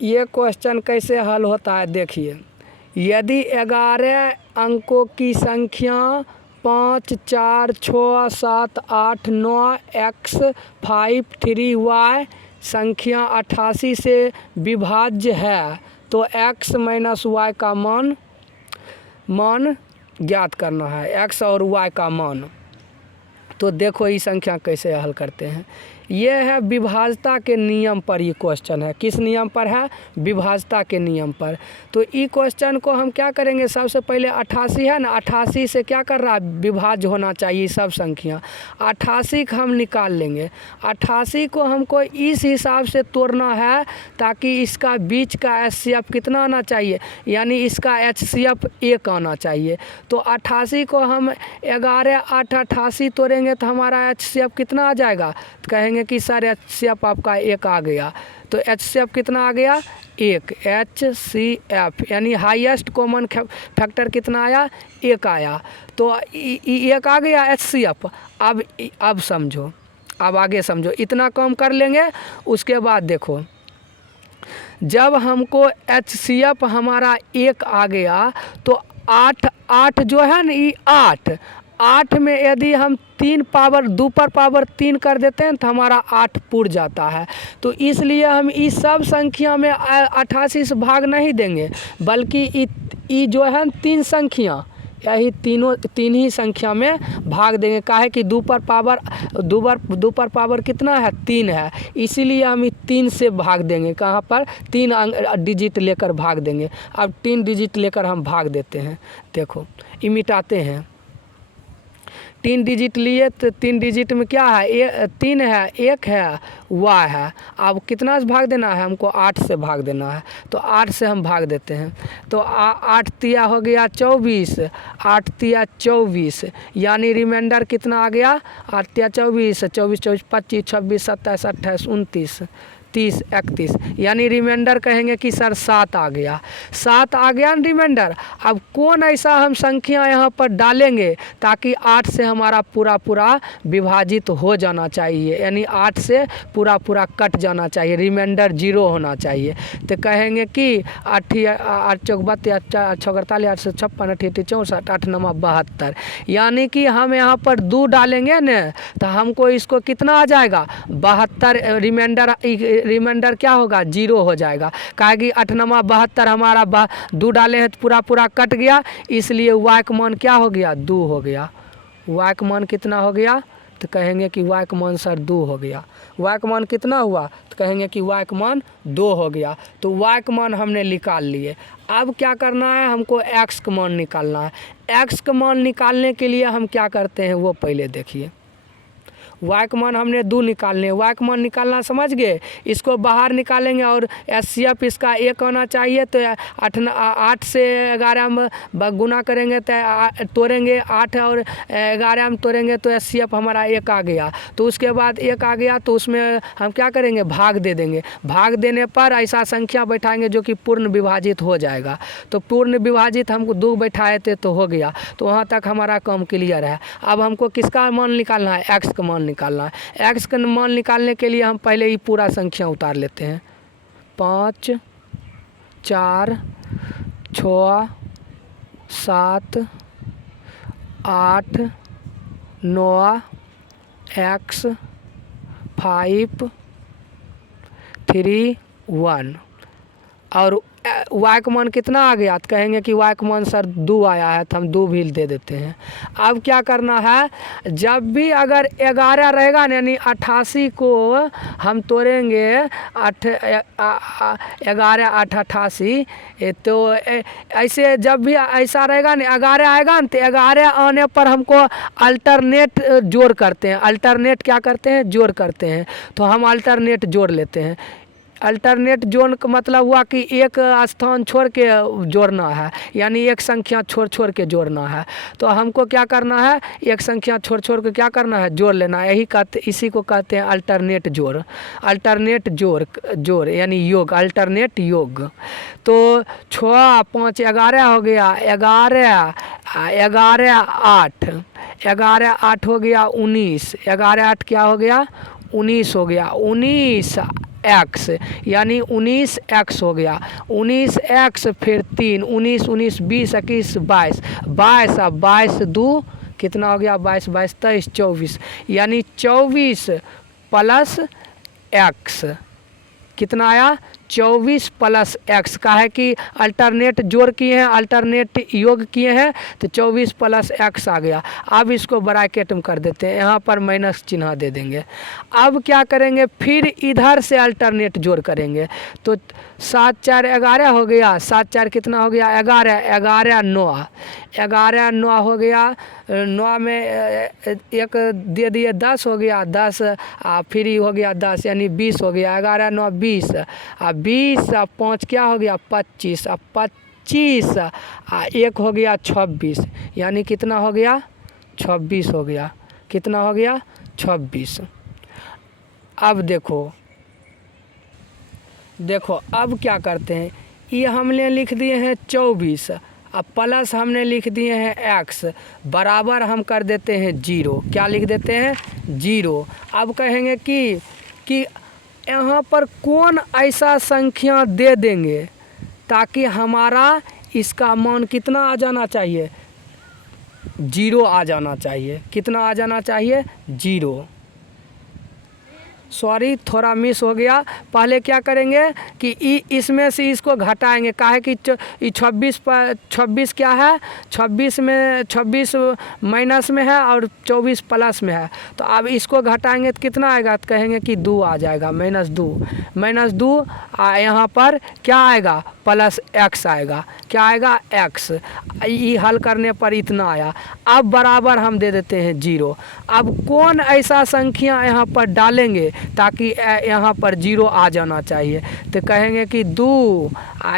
ये क्वेश्चन कैसे हल होता है देखिए। यदि 11 अंकों की संख्या 5, 4, 6, 7, 8, 9 x 5, 3 y संख्या 88 से विभाज्य है तो x माइनस y का मान ज्ञात करना है, x और y का मान। तो देखो ये संख्या कैसे हल करते हैं। ये है विभाज्यता के नियम पर, ये क्वेश्चन है। किस नियम पर है? विभाज्यता के नियम पर। तो ई क्वेश्चन को हम क्या करेंगे, सबसे पहले 88 है ना, 88 से क्या कर रहा है, विभाज्य होना चाहिए सब संख्या। 88 का हम निकाल लेंगे। 88 को हमको इस हिसाब से तोड़ना है ताकि इसका बीच का HCF कितना आना चाहिए, यानी इसका HCF 1 आना चाहिए। तो 88 को हम 11, 8, 88 तोड़ेंगे तो हमारा HCF कितना आ जाएगा, तो कहेंगे कि सर HCF आपका 1 आ गया। तो HCF कितना आ गया, 1 HCF, यानी हाईएस्ट कॉमन फैक्टर कितना आया, 1 आया। तो 1 आ गया HCF। अब समझो, अब आगे समझो, इतना कम कर लेंगे। उसके बाद देखो, जब हमको HCF हमारा 1 आ गया तो 8 जो है ना, ये 8 में यदि हम 3 पावर 2 पर पावर 3 कर देते हैं तो हमारा 8 पुर जाता है। तो इसलिए हम इस सब संख्या में 88 से भाग नहीं देंगे, बल्कि ये जो है 3 संख्या, यही तीन ही संख्या में भाग देंगे। काहे कि 2 पर पावर कितना है, 3 है, इसीलिए हम 3 से भाग देंगे। कहाँ पर, 3 डिजिट लेकर भाग देंगे। अब 3 डिजिट लेकर हम भाग देते हैं। देखो ये मिटाते हैं, 3 डिजिट लिए तो 3 डिजिट में क्या है, 3 है, 1 है, y है। अब कितना से भाग देना है हमको, 8 से भाग देना है। तो 8 से हम भाग देते हैं। तो 8 तिया हो गया 24, 8 तिया 24, यानी रिमाइंडर कितना आ गया, 8 तिया 24, 24 24 25 26 27 28 29 30 31, यानी रिमाइंडर कहेंगे कि सर 7 आ गया। 7 आ गया ना रिमाइंडर। अब कौन ऐसा हम संख्या यहाँ पर डालेंगे ताकि 8 से हमारा पूरा विभाजित हो जाना चाहिए, यानी 8 से पूरा कट जाना चाहिए, रिमाइंडर 0 होना चाहिए। तो कहेंगे कि 8 चौक 32, 8 छः 48, 8 56, 8 64, 8 9 72, यानी कि हम यहाँ पर 2 डालेंगे न तो हमको इसको कितना आ जाएगा, 72। रिमाइंडर क्या होगा, 0 हो जाएगा। कहा कि 8 9 72 हमारा 2 डाले हैं तो पूरा कट गया, इसलिए y का मान क्या हो गया, 2 हो गया। y का मान कितना हो गया, तो कहेंगे कि y का मान सर 2 हो गया। y का मान कितना हुआ, तो कहेंगे कि y का मान 2 हो गया। तो y का मान हमने निकाल लिए। अब क्या करना है, हमको x का मान निकालना है। x का मान निकालने के लिए हम क्या करते हैं वो पहले देखिए। y का मान हमने 2 निकालने, y का मान निकालना समझ गए। इसको बाहर निकालेंगे और HCF इसका 1 होना चाहिए। तो 8 से 11 हम गुना करेंगे तो तोड़ेंगे, 8 और 11 हम तोड़ेंगे तो HCF हमारा 1 आ गया। तो उसके बाद 1 आ गया तो उसमें हम क्या करेंगे, भाग दे देंगे। भाग देने पर ऐसा संख्या बैठाएंगे जो कि पूर्ण विभाजित हो जाएगा। तो पूर्ण विभाजित हमको 2 बैठाए थे तो हो गया। तो वहाँ तक हमारा काम क्लियर है। अब हमको किसका मान निकालना है, x का मान निकालना है। x का मान निकालने के लिए हम पहले ही पूरा संख्या उतार लेते हैं। 5, 4, 6, 7, 8, 9 x 5 3 1 और y का मान कितना आ गया, तो कहेंगे कि y का मान सर 2 आया है, तो हम 2 भी दे देते हैं। अब क्या करना है, जब भी अगर 11 रहेगा ना, यानी 88 को हम तोड़ेंगे 11 8 88, तो ऐसे जब भी ऐसा रहेगा ना, 11 आएगा ना, तो 11 आने पर हमको अल्टरनेट जोड़ करते हैं। अल्टरनेट क्या करते हैं, जोड़ करते हैं। तो हम अल्टरनेट जोड़ लेते हैं। अल्टरनेट जोड़ का मतलब हुआ कि एक स्थान छोड़ के जोड़ना है, यानी एक संख्या छोड़ के जोड़ना है। तो हमको क्या करना है, एक संख्या छोड़ के क्या करना है, जोड़ लेना है। इसी को कहते हैं अल्टरनेट जोड़। अल्टरनेट जोड़ यानी योग, अल्टरनेट योग। तो 6 5 11 हो गया, 11 8, 11 8 हो गया 19, 11 8 क्या हो गया, 19 हो गया। 19 एक्स, यानी 19x हो गया। 19x फिर 3, 19 19 20 21 22, 22 अब 22 2 कितना हो गया, 22 22 23 24, यानी 24 प्लस एक्स कितना आया, 24 प्लस एक्स का है कि अल्टरनेट जोड़ किए हैं, अल्टरनेट योग किए हैं, तो 24 प्लस एक्स आ गया। अब इसको ब्रैकेट में कर देते हैं, यहाँ पर माइनस चिन्ह दे देंगे। अब क्या करेंगे, फिर इधर से अल्टरनेट जोड़ करेंगे, तो 7 4 11 हो गया, 7 4 कितना हो गया, 11, 11 9, 11 9 हो गया, 9 में एक दे दिए 10 हो गया, 10 फ्री हो गया 10, यानी 20 हो गया, 11 9 20, 20 अब 5 क्या हो गया 25, अब 25 एक हो गया 26, यानी कितना हो गया 26 हो गया, कितना हो गया 26। अब देखो अब क्या करते हैं, ये हमने लिख दिए हैं 24, अब प्लस हमने लिख दिए हैं एक्स, बराबर हम कर देते हैं 0, क्या लिख देते हैं 0। अब कहेंगे कि यहाँ पर कौन ऐसा संख्या दे देंगे ताकि हमारा इसका मान कितना आ जाना चाहिए, 0 आ जाना चाहिए, कितना आ जाना चाहिए 0। सॉरी थोड़ा मिस हो गया, पहले क्या करेंगे कि इसमें से इसको घटाएंगे, काहे कि 26 क्या है, 26 में 26 माइनस में है और 24 प्लस में है, तो अब इसको घटाएंगे तो कितना आएगा, तो कहेंगे कि 2 आ जाएगा, -2 यहाँ पर क्या आएगा प्लस एक्स आएगा, क्या आएगा एक्स। ये हल करने पर इतना आया। अब बराबर हम दे देते हैं 0। अब कौन ऐसा संख्या यहाँ पर डालेंगे ताकि यहाँ पर 0 आ जाना चाहिए, तो कहेंगे कि 2,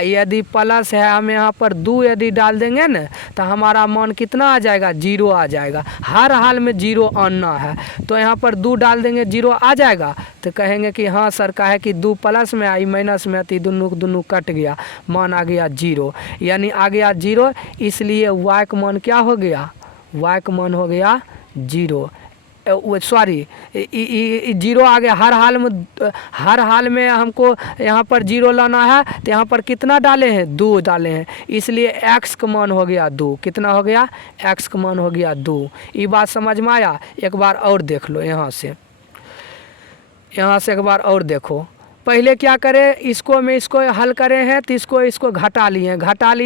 यदि प्लस है हम यहाँ पर 2 यदि डाल देंगे न तो हमारा मान कितना आ जाएगा 0 आ जाएगा, हर हाल में 0 आना है, तो यहाँ पर 2 डाल देंगे 0 आ जाएगा, तो कहेंगे कि हाँ सर का है कि 2 प्लस में आई माइनस में आती, दोनों कट गया, मान आ गया 0, यानी आ गया 0, इसलिए y का मान क्या हो गया, y का मान हो गया 0, सॉरी 0 आ गया। हर हाल में हमको यहाँ पर 0 लाना है, तो यहाँ पर कितना डाले हैं 2 डाले हैं, इसलिए x का मान हो गया 2, कितना हो गया x का मान हो गया 2। ये बात समझ में आया, एक बार और देख लो, यहाँ से एक बार और देखो। पहले क्या करें, इसको हल करे हैं तो इसको घटा लिए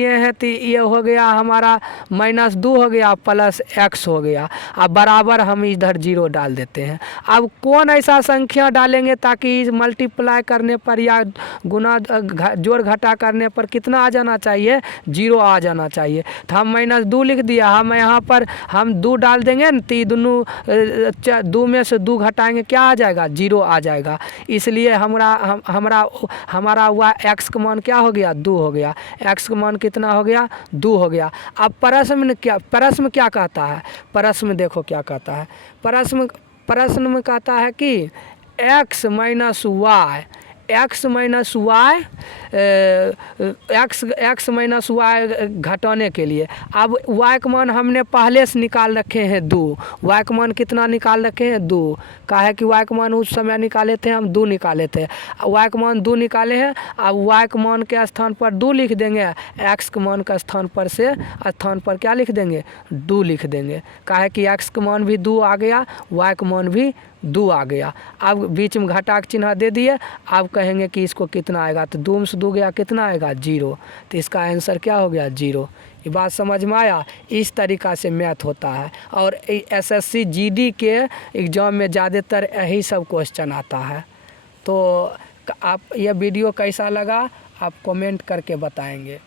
हैं, तो ये हो गया हमारा -2 हो गया प्लस x हो गया, अब बराबर हम इधर 0 डाल देते हैं। अब कौन ऐसा संख्या डालेंगे ताकि मल्टीप्लाई करने पर या गुना जोड़ घटा करने पर कितना आ जाना चाहिए 0 आ जाना चाहिए, तो हम -2 लिख दिया, हम यहाँ पर हम 2 डाल देंगे न, तो दोनों 2 में से 2 घटाएंगे क्या आ जाएगा 0 आ जाएगा, इसलिए हमारा हुआ x का मान क्या हो गया 2 हो गया, x का मान कितना हो गया 2 हो गया। अब प्रश्न में क्या कहता है, प्रश्न में देखो क्या कहता है, प्रश्न में कहता है कि x माइनस वाई घटाने के लिए। अब y का मान हमने पहले से निकाल रखे हैं 2, y का मान कितना निकाल रखे हैं 2, काहे कि y का मान उस समय निकाले थे हम 2 निकाले थे, y का मान 2 निकाले हैं। अब y का मान के स्थान पर 2 लिख देंगे, x के मान का स्थान पर क्या लिख देंगे 2 लिख देंगे, काहे कि x का मान भी 2 आ गया, y का मान भी 2 आ गया। अब बीच में घटा के चिन्ह दे दिए, अब कहेंगे कि इसको कितना आएगा, तो 2 में से 2 गया कितना आएगा 0, तो इसका आंसर क्या हो गया 0। ये बात समझ में आया, इस तरीक़ा से मैथ होता है, और SSC GD के एग्ज़ाम में ज़्यादातर यही सब क्वेश्चन आता है। तो आप यह वीडियो कैसा लगा आप कमेंट करके बताएंगे।